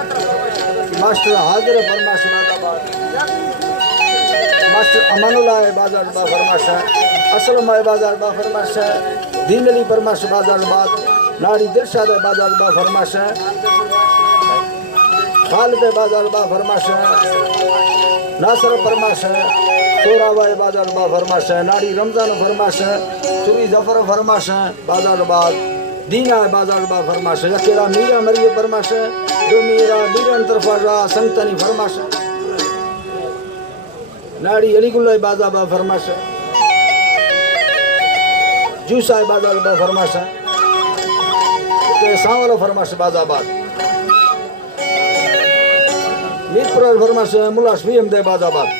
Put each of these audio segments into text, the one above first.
master हाजिर फरमाश नादाबाद master Amanullah बाजार बा फरमाश असलम बाजार बा फरमाश दीन अली फरमाश बाजार बाद नाड़ी दिलशाद बाजार बा फरमाश खालिद बाजार बा फरमाश नासर फरमाश सोरावा बाजार बा फरमाश नाड़ी रमजान फरमाश सुरी जफर फरमाश बाजार बाद दीना बाजार बा फरमाश यकेरा मीरा मरिय फरमाश जो मीरा बीरन तरफा संतनी फरमाश नाड़ी अलीगुल्ला बाजार बा फरमाश जूसा बाजार बा फरमाश के सांवला फरमाश बाजाबाद मीरपुर फरमाश मुल्ला शफीम दे बाजाबाद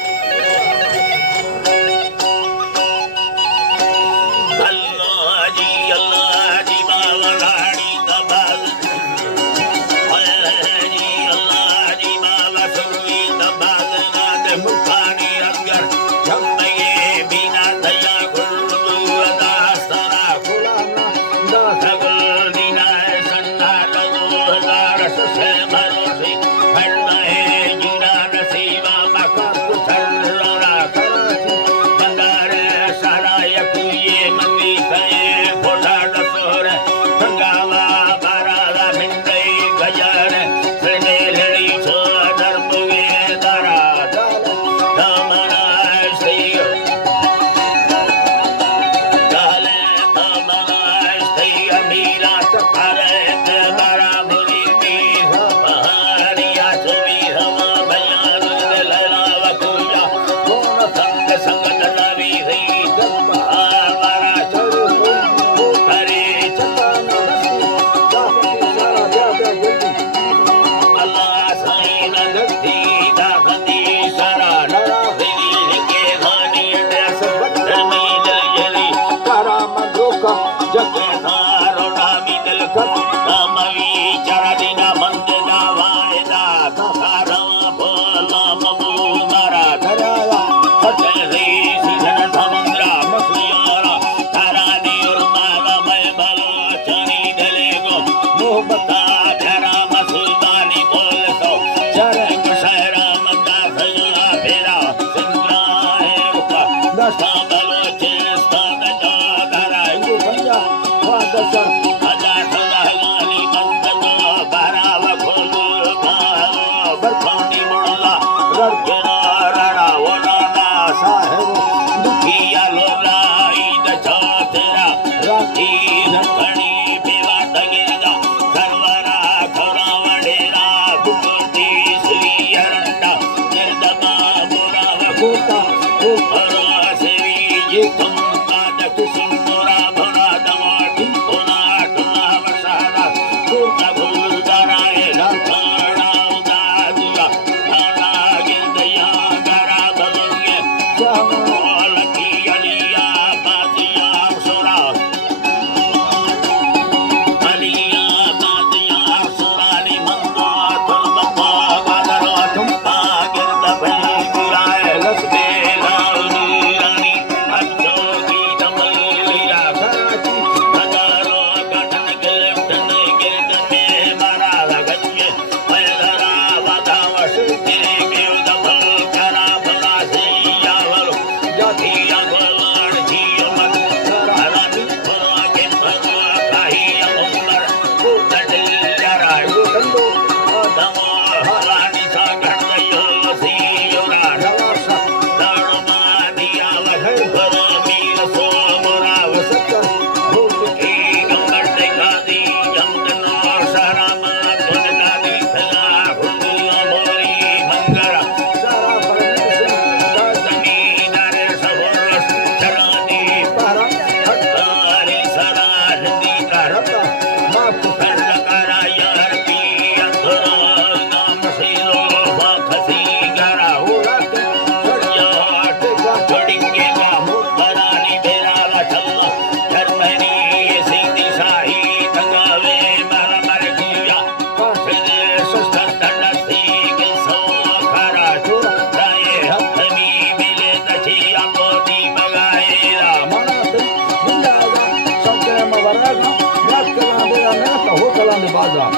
बाजार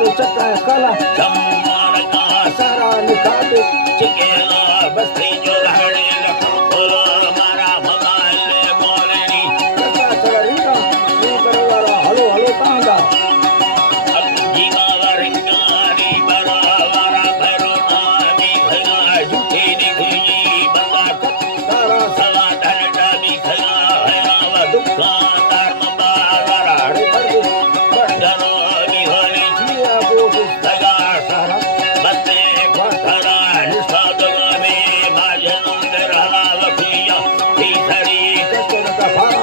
बोलो चक्का काला सम्मान का सारा निकाले चिकेला बस्ती जो लहड़ी बोलो मारा भगाले बोलनी चक्का चला रिंगा री करो वाला हलो हलो तांगा जीवा वरिंगारी बरा वारा भरो नामी भगा झूठी निखुई बंदा सारा सवा धन डाबी खला है व दुखा धर्म बारा सारे कर दो बंदरो बिहली जिया को लगा सारा बत्ते पत्थरा निष्पाद में भाजन तेरा लखिया तीसरी कस्तो का फारा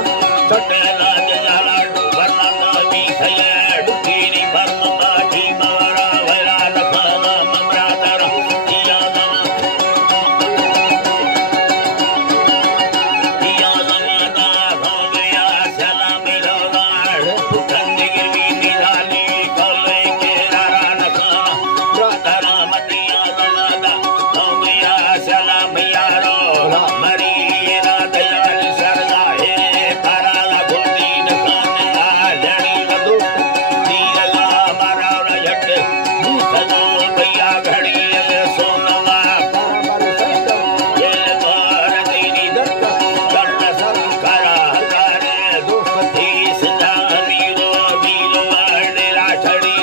छटे लाज जाला डुबरना नबी खया डुकीनी भरम बाजी मवरा भला लखना ममरा तरा दिया जमाना हो गया सलाम मिलवाड़ ठंडी गिरवी निराली कोले के रारा लखना तरा मतिया जमाना हो गया सलाम यारो मरी ना दयाल सरदा है तारा ला गोदीन खाने लड़ी बदो दीला मारा रजट सदा भैया घड़ी सोनवा सारा मारे संग ये द्वार तेरी दत्ता कर्ण संकरा हजारे दुखती सदा वीरो वीरो डेरा छड़ी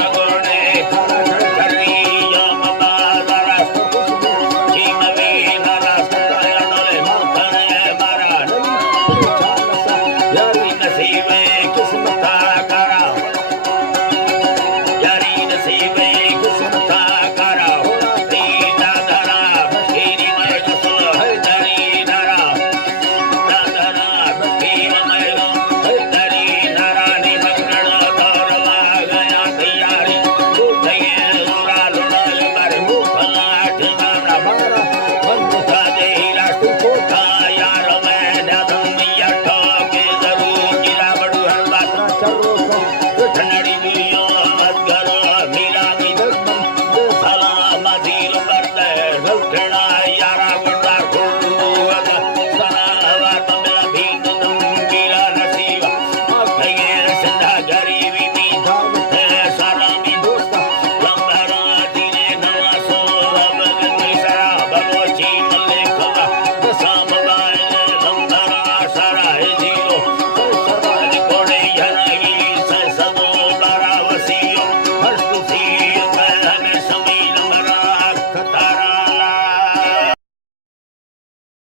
सगोने करी यम बाजारा जीम वीर रास्तयनले माथने मारा यारी नसीबे किस्मत करा यारी नसीबे किस्मत करा दीदा धरा बशीरी मैं कसो है दरी धरा दादरा बशीर मैं दरी धरा नि मगन करवा गया तैयारी उठे लुड़ा लुड़ा मर मुखला ठना मारा बंद साजे रातु कोठा यार मैं दम यठो के जरूर गिरा बड़ू हर बात चलो को ठंडी बियो मत करो मिला